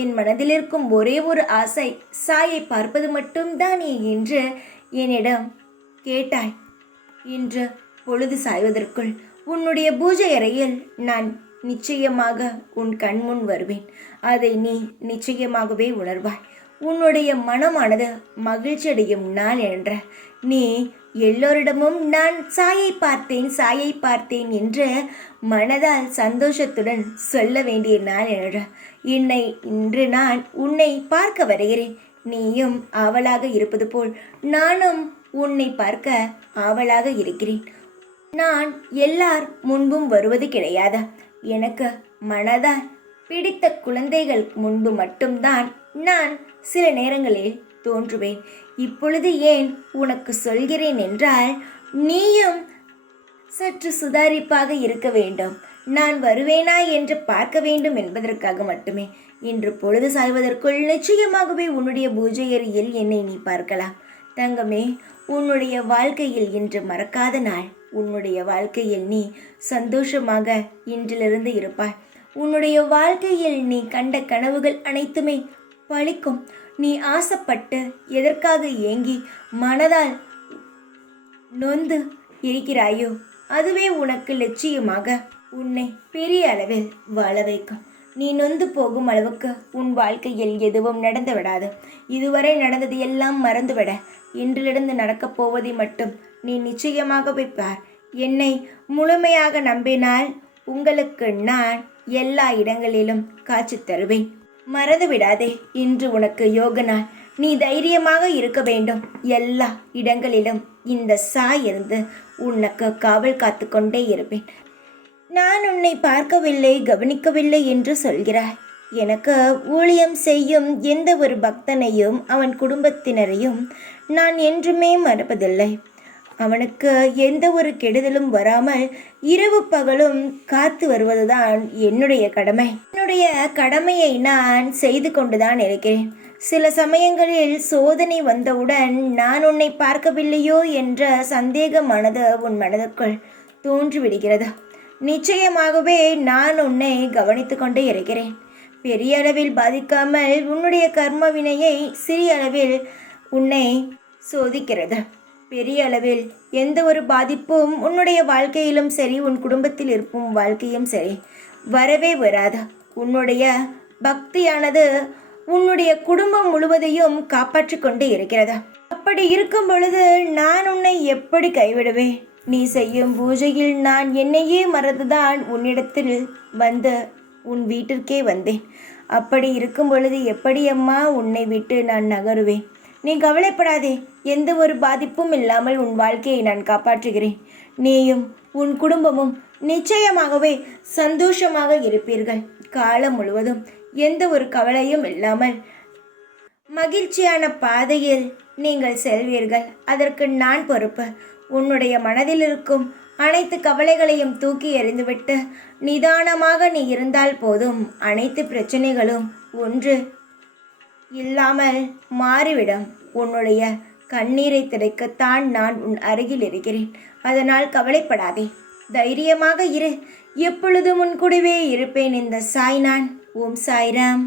என் மனதில் இருக்கும் ஒரே ஒரு ஆசை சாயை பார்ப்பது மட்டும்தானே என்று என்னிடம் கேட்டாய். இன்று பொழுது சாய்வதற்குள் உன்னுடைய பூஜை அறையில் நான் நிச்சயமாக உன் கண்முன் வருவேன். அதை நீ நிச்சயமாகவே உணர்வாய். உன்னுடைய மனமானது மகிழ்ச்சி அடையும் நாள் என்ற நீ எல்லோரிடமும் நான் சாயை பார்த்தேன் என்று மனதால் சந்தோஷத்துடன் சொல்ல வேண்டிய நாள் என்ற இன்று நான் உன்னை பார்க்க வருகிறேன். நீயும் ஆவலாக இருப்பது போல் நானும் உன்னை பார்க்க ஆவலாக இருக்கிறேன். நான் எல்லார் முன்பும் வருவது கிடையாது. எனக்கு மனதால் பிடித்த குழந்தைகள் முன்பு மட்டும்தான் நான் சில நேரங்களில் தோன்றுவேன். இப்பொழுது ஏன் உனக்கு சொல்கிறேன் என்றால், நீயும் சற்று சுதாரிப்பாக இருக்க வேண்டும். நான் வருவேனா என்று பார்க்க வேண்டும் என்பதற்காக மட்டுமே. இன்று பொழுது சாய்வதற்குள் நிச்சயமாகவே உன்னுடைய பூஜை அறையில் என்னை நீ பார்க்கலாம். தங்கமே, உன்னுடைய வாழ்க்கையில் இன்று மறக்காத நாள். உன்னுடைய வாழ்க்கையில் நீ சந்தோஷமாக இன்றிலிருந்து இருப்பாய். உன்னுடைய வாழ்க்கையில் நீ கண்ட கனவுகள் அனைத்துமே பழிக்கும். நீ ஆசைப்பட்டு எதற்காக ஏங்கி மனதால் நொந்து இருக்கிறாயோ அதுவே உனக்கு லட்சியமாக உன்னை பெரிய அளவில் வாழ வைக்கும். நீ நொந்து போகும் அளவுக்கு உன் வாழ்க்கையில் எதுவும் நடந்து விடாது. இதுவரை நடந்தது எல்லாம் மறந்துவிட. இன்றிலிருந்து நடக்கப் போவதை மட்டும் நீ நிச்சயமாக பார். என்னை முழுமையாக நம்பினால் உங்களுக்கு நான் எல்லா இடங்களிலும் காட்சி தருவேன். மறந்து விடாதே, இன்று உனக்கு யோக நாள். நீ தைரியமாக இருக்க வேண்டும். எல்லா இடங்களிலும் இந்த சாய் இருந்து உனக்கு காவல் காத்து கொண்டே இருப்பேன். நான் உன்னை பார்க்கவில்லை, கவனிக்கவில்லை என்று சொல்கிறாய். எனக்கு ஊழியம் செய்யும் எந்த ஒரு பக்தனையும் அவன் குடும்பத்தினரையும் நான் என்றுமே மறப்பதில்லை. அவனுக்கு எந்த ஒரு கெடுதலும் வராமல் இரவு பகலும் காத்து வருவதுதான் என்னுடைய கடமை. என்னுடைய கடமையை நான் செய்து கொண்டுதான் இருக்கிறேன். சில சமயங்களில் சோதனை வந்தவுடன் நான் உன்னை பார்க்கவில்லையோ என்ற சந்தேகமானது உன் மனதுக்குள் தோன்றிவிடுகிறது. நிச்சயமாகவே நான் உன்னை கவனித்து கொண்டே இருக்கிறேன். பெரிய அளவில் பாதிக்காமல் உன்னுடைய கர்ம வினையை சிறிய அளவில் உன்னை சோதிக்கிறது. பெரிய அளவில் எந்த ஒரு பாதிப்பும் உன்னுடைய வாழ்க்கையிலும் சரி, உன் குடும்பத்தில் இருக்கும் வாழ்க்கையும் சரி வரவே வராது. உன்னுடைய பக்தியானது உன்னுடைய குடும்பம் முழுவதையும் காப்பாற்றி கொண்டு இருக்கிறது. அப்படி இருக்கும் பொழுது நான் உன்னை எப்படி கைவிடுவேன்? நீ செய்யும் பூஜையில் நான் என்னையே மறந்துதான் உன்னிடத்தில் வந்து உன் வீட்டிற்கே வந்தேன். அப்படி இருக்கும் பொழுது எப்படி அம்மா உன்னை விட்டு நான் நகருவேன்? நீ கவலைப்படாதே, எந்த ஒரு பாதிப்பும் இல்லாமல் உன் வாழ்க்கையை நான் காப்பாற்றுகிறேன். நீயும் உன் குடும்பமும் நிச்சயமாகவே சந்தோஷமாக இருப்பீர்கள். காலம் முழுவதும் எந்த ஒரு கவலையும் இல்லாமல் மகிழ்ச்சியான பாதையில் நீங்கள் செல்வீர்கள். அதற்கு நான் பொறுப்பு. உன்னுடைய மனதில் இருக்கும் அனைத்து கவலைகளையும் தூக்கி எறிந்துவிட்டு நிதானமாக நீ இருந்தால் போதும். அனைத்து பிரச்சனைகளும் ஒன்று இல்லாமல் மாறிவிடும். உன்னுடைய கண்ணீரை துடைக்கத்தான் நான் உன் அருகில் இருக்கிறேன். அதனால் கவலைப்படாதே, தைரியமாக இரு. எப்பொழுதும் உன் கூடவே இருப்பேன். இந்த சாய் நான். ஓம் சாய்ராம்.